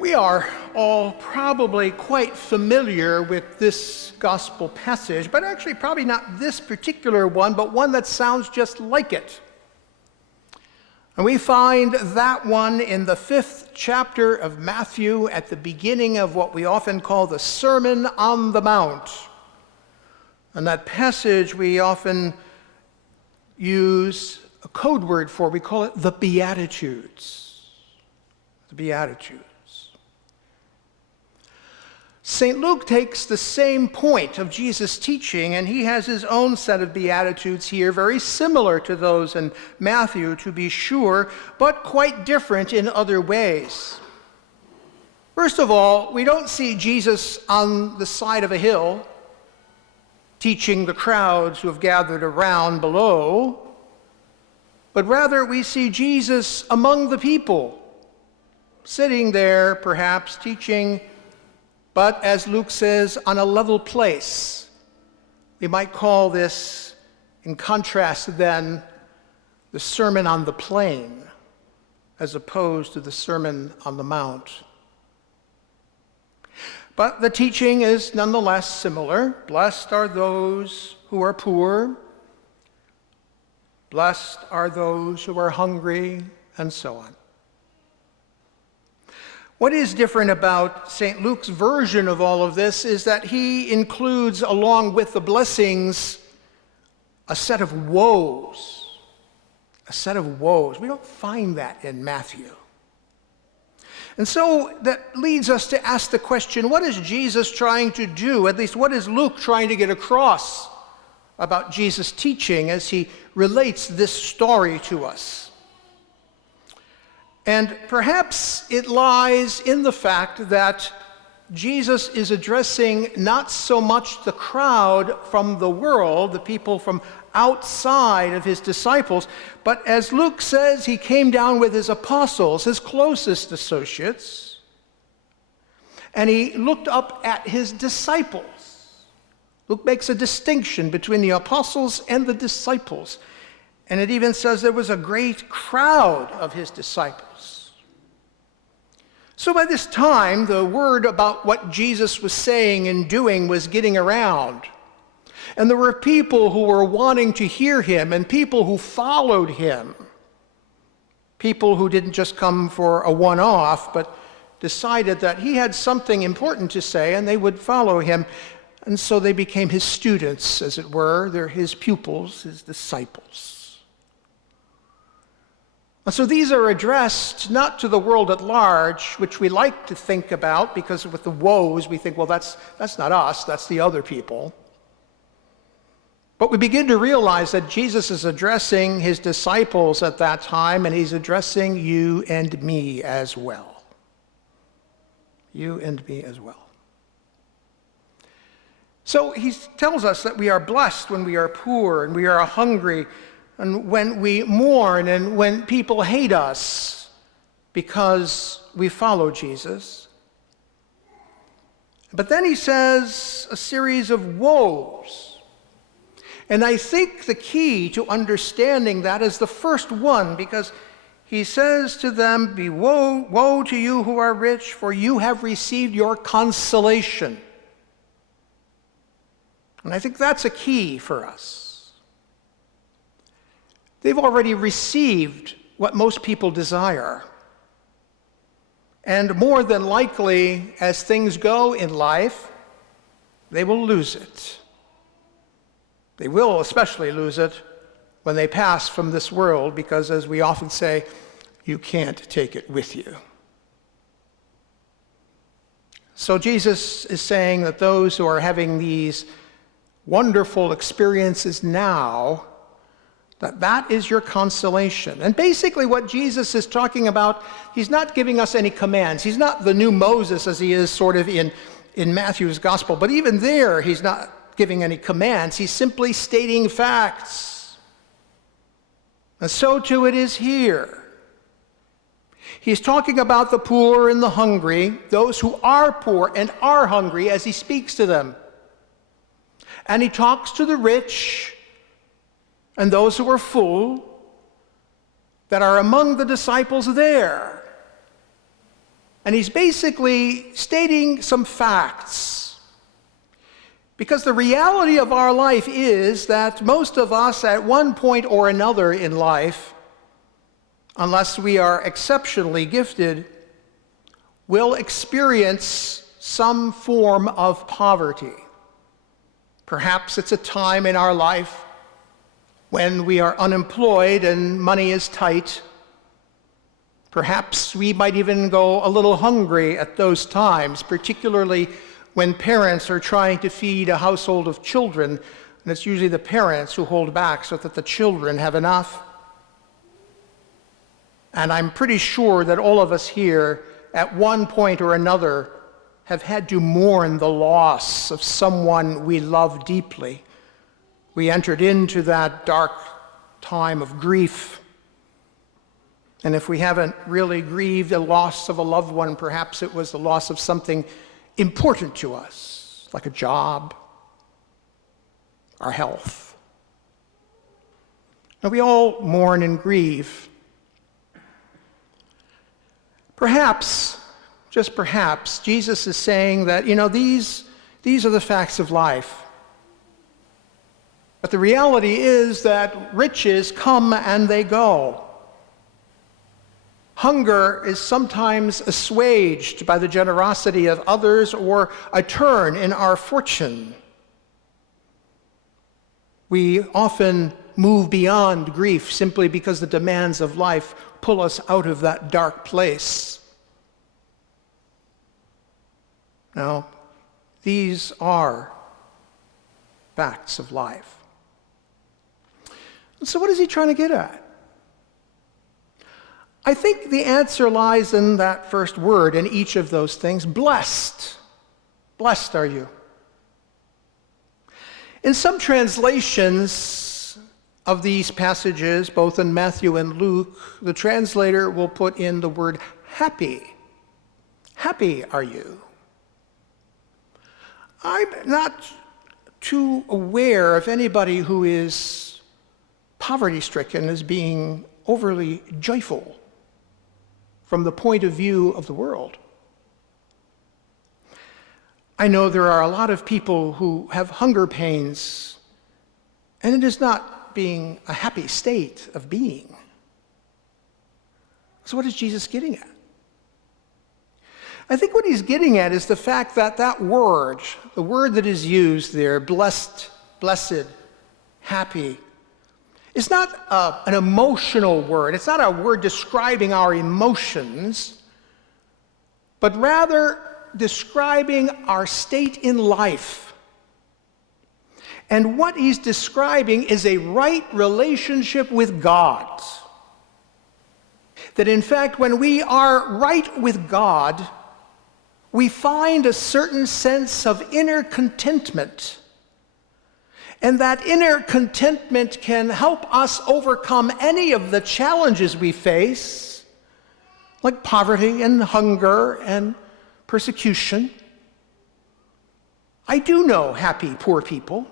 We are all probably quite familiar with this gospel passage, but actually probably not this particular one, but one that sounds just like it. And we find that one in the 5th chapter of Matthew at the beginning of what we often call the Sermon on the Mount. And that passage we often use a code word for. We call it the Beatitudes. The Beatitudes. St. Luke takes the same point of Jesus' teaching, and he has his own set of Beatitudes here, very similar to those in Matthew, to be sure, but quite different in other ways. First of all, we don't see Jesus on the side of a hill teaching the crowds who have gathered around below, but rather we see Jesus among the people, sitting there perhaps teaching, but as Luke says, on a level place. We might call this, in contrast then, the Sermon on the Plain, as opposed to the Sermon on the Mount. But the teaching is nonetheless similar. Blessed are those who are poor. Blessed are those who are hungry, and so on. What is different about St. Luke's version of all of this is that he includes, along with the blessings, a set of woes. A set of woes. We don't find that in Matthew. And so that leads us to ask the question, what is Jesus trying to do? At least, what is Luke trying to get across about Jesus' teaching as he relates this story to us? And perhaps it lies in the fact that Jesus is addressing not so much the crowd from the world, the people from outside of his disciples, but as Luke says, he came down with his apostles, his closest associates, and he looked up at his disciples. Luke makes a distinction between the apostles and the disciples, and it even says there was a great crowd of his disciples. So by this time, the word about what Jesus was saying and doing was getting around. And there were people who were wanting to hear him and people who followed him. People who didn't just come for a one-off, but decided that he had something important to say and they would follow him. And so they became his students, as it were. They're his pupils, his disciples. And so these are addressed not to the world at large, which we like to think about, because with the woes we think, well, that's not us, that's the other people. But we begin to realize that Jesus is addressing his disciples at that time, and he's addressing you and me as well. You and me as well. So he tells us that we are blessed when we are poor and we are hungry, and when we mourn, and when people hate us because we follow Jesus. But then he says a series of woes. And I think the key to understanding that is the first one, because he says to them, woe to you who are rich, for you have received your consolation. And I think that's a key for us. They've already received what most people desire. And more than likely, as things go in life, they will lose it. They will especially lose it when they pass from this world, because as we often say, you can't take it with you. So Jesus is saying that those who are having these wonderful experiences now, that is your consolation. And basically what Jesus is talking about, he's not giving us any commands. He's not the new Moses as he is sort of in Matthew's gospel. But even there, he's not giving any commands. He's simply stating facts. And so too it is here. He's talking about the poor and the hungry, those who are poor and are hungry as he speaks to them. And he talks to the rich and those who are full that are among the disciples there. And he's basically stating some facts. Because the reality of our life is that most of us at one point or another in life, unless we are exceptionally gifted, will experience some form of poverty. Perhaps it's a time in our life when we are unemployed and money is tight. Perhaps we might even go a little hungry at those times, particularly when parents are trying to feed a household of children, and it's usually the parents who hold back so that the children have enough. And I'm pretty sure that all of us here, at one point or another, have had to mourn the loss of someone we love deeply. We entered into that dark time of grief. And if we haven't really grieved the loss of a loved one, perhaps it was the loss of something important to us, like a job, our health. Now, we all mourn and grieve. Perhaps, just perhaps, Jesus is saying that, these are the facts of life. But the reality is that riches come and they go. Hunger is sometimes assuaged by the generosity of others or a turn in our fortune. We often move beyond grief simply because the demands of life pull us out of that dark place. Now, these are facts of life. So what is he trying to get at? I think the answer lies in that first word in each of those things, blessed. Blessed are you. In some translations of these passages, both in Matthew and Luke, the translator will put in the word happy. Happy are you. I'm not too aware of anybody who is poverty-stricken as being overly joyful from the point of view of the world. I know there are a lot of people who have hunger pains, and it is not being a happy state of being. So what is Jesus getting at? I think what he's getting at is the fact that that word, the word that is used there, blessed, blessed, happy, it's not an emotional word. It's not a word describing our emotions, but rather describing our state in life. And what he's describing is a right relationship with God. That in fact, when we are right with God, we find a certain sense of inner contentment. And that inner contentment can help us overcome any of the challenges we face, like poverty and hunger and persecution. I do know happy poor people.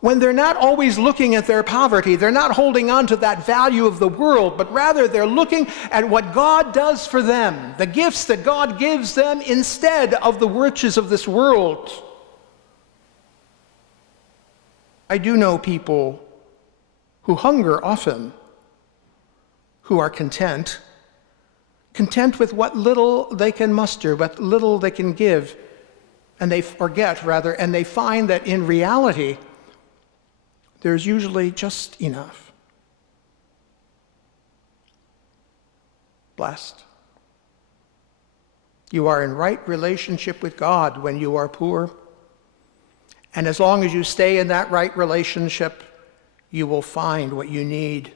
When they're not always looking at their poverty, they're not holding on to that value of the world, but rather they're looking at what God does for them, the gifts that God gives them instead of the riches of this world. I do know people who hunger often, who are content with what little they can muster, what little they can give, and they find that in reality, there's usually just enough. Blessed. You are in right relationship with God when you are poor. And as long as you stay in that right relationship, you will find what you need.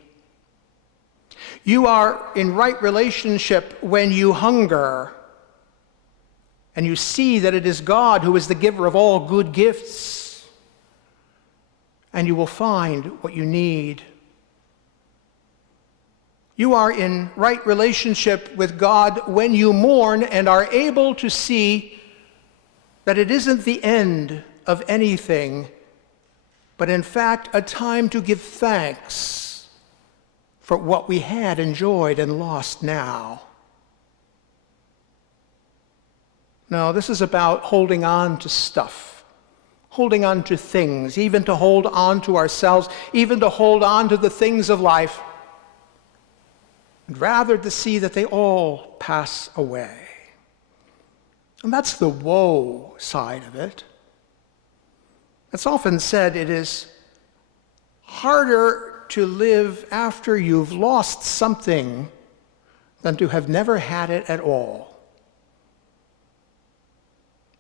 You are in right relationship when you hunger and you see that it is God who is the giver of all good gifts, and you will find what you need. You are in right relationship with God when you mourn and are able to see that it isn't the end of anything, but in fact a time to give thanks for what we had enjoyed and lost now. No, this is about holding on to stuff, holding on to things, even to hold on to ourselves, even to hold on to the things of life, and rather to see that they all pass away. And that's the woe side of it. It's often said it is harder to live after you've lost something than to have never had it at all.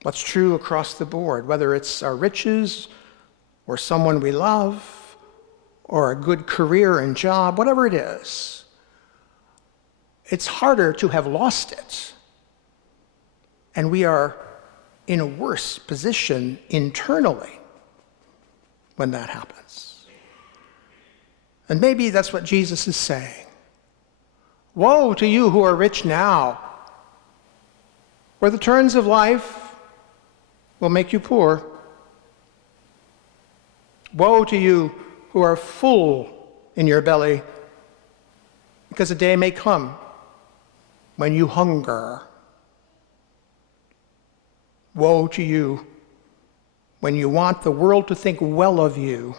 That's true across the board, whether it's our riches or someone we love or a good career and job, whatever it is. It's harder to have lost it. And we are in a worse position internally when that happens. And maybe that's what Jesus is saying. Woe to you who are rich now, for the turns of life will make you poor. Woe to you who are full in your belly, because a day may come when you hunger. Woe to you when you want the world to think well of you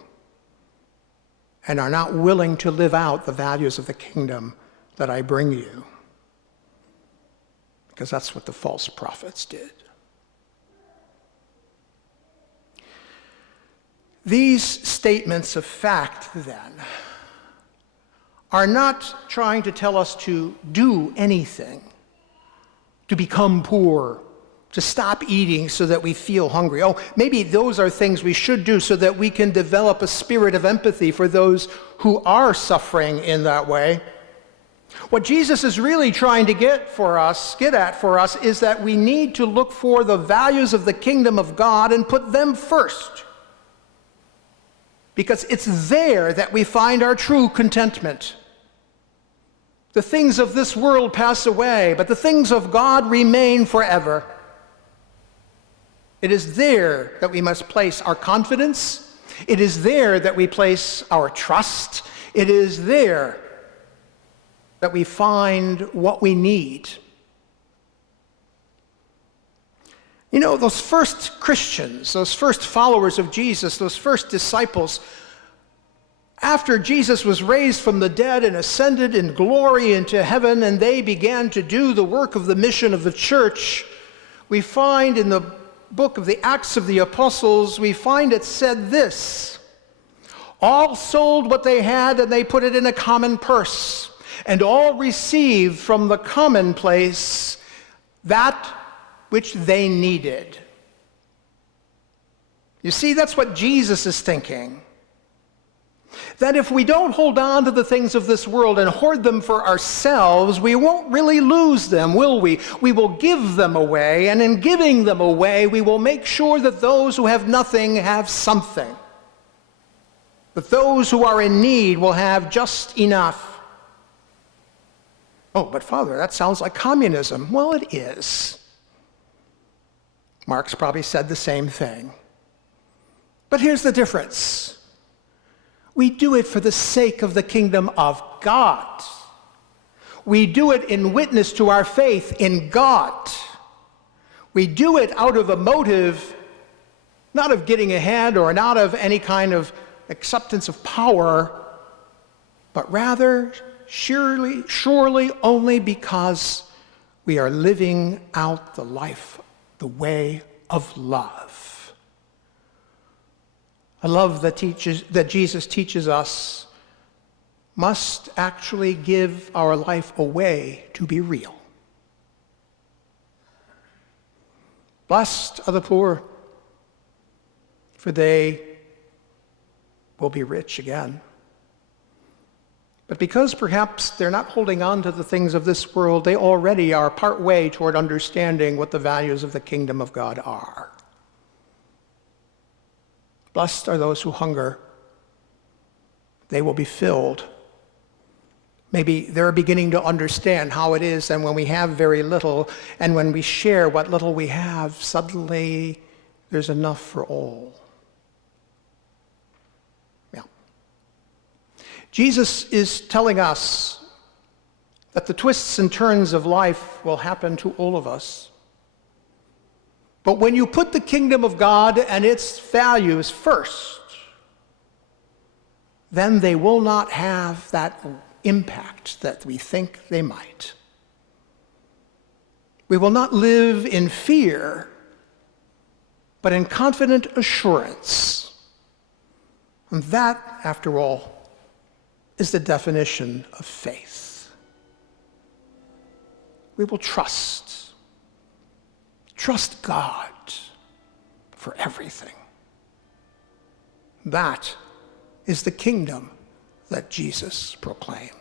and are not willing to live out the values of the kingdom that I bring you. Because that's what the false prophets did. These statements of fact, then, are not trying to tell us to do anything, to become poor, to stop eating so that we feel hungry. Oh, maybe those are things we should do so that we can develop a spirit of empathy for those who are suffering in that way. What Jesus is really trying to get at for us is that we need to look for the values of the kingdom of God and put them first. Because it's there that we find our true contentment. The things of this world pass away, but the things of God remain forever. It is there that we must place our confidence. It is there that we place our trust. It is there that we find what we need. You know, those first Christians, those first followers of Jesus, those first disciples, after Jesus was raised from the dead and ascended in glory into heaven, and they began to do the work of the mission of the church, we find in the book of the Acts of the Apostles, we find it said this: all sold what they had and they put it in a common purse, and all received from the common place that which they needed. You see, that's what Jesus is thinking. That if we don't hold on to the things of this world and hoard them for ourselves, we won't really lose them, will we? We will give them away, and in giving them away, we will make sure that those who have nothing have something. That those who are in need will have just enough. Oh, but Father, that sounds like communism. Well, it is. Marx probably said the same thing. But here's the difference. We do it for the sake of the kingdom of God. We do it in witness to our faith in God. We do it out of a motive, not of getting ahead or not of any kind of acceptance of power, but rather surely only because we are living out the life, the way of love. A love that Jesus teaches us must actually give our life away to be real. Blessed are the poor, for they will be rich again. But because perhaps they're not holding on to the things of this world, they already are part way toward understanding what the values of the kingdom of God are. Blessed are those who hunger. They will be filled. Maybe they're beginning to understand how it is, and when we have very little, and when we share what little we have, suddenly there's enough for all. Yeah. Jesus is telling us that the twists and turns of life will happen to all of us. But when you put the kingdom of God and its values first, then they will not have that impact that we think they might. We will not live in fear, but in confident assurance. And that, after all, is the definition of faith. We will trust God for everything. That is the kingdom that Jesus proclaimed.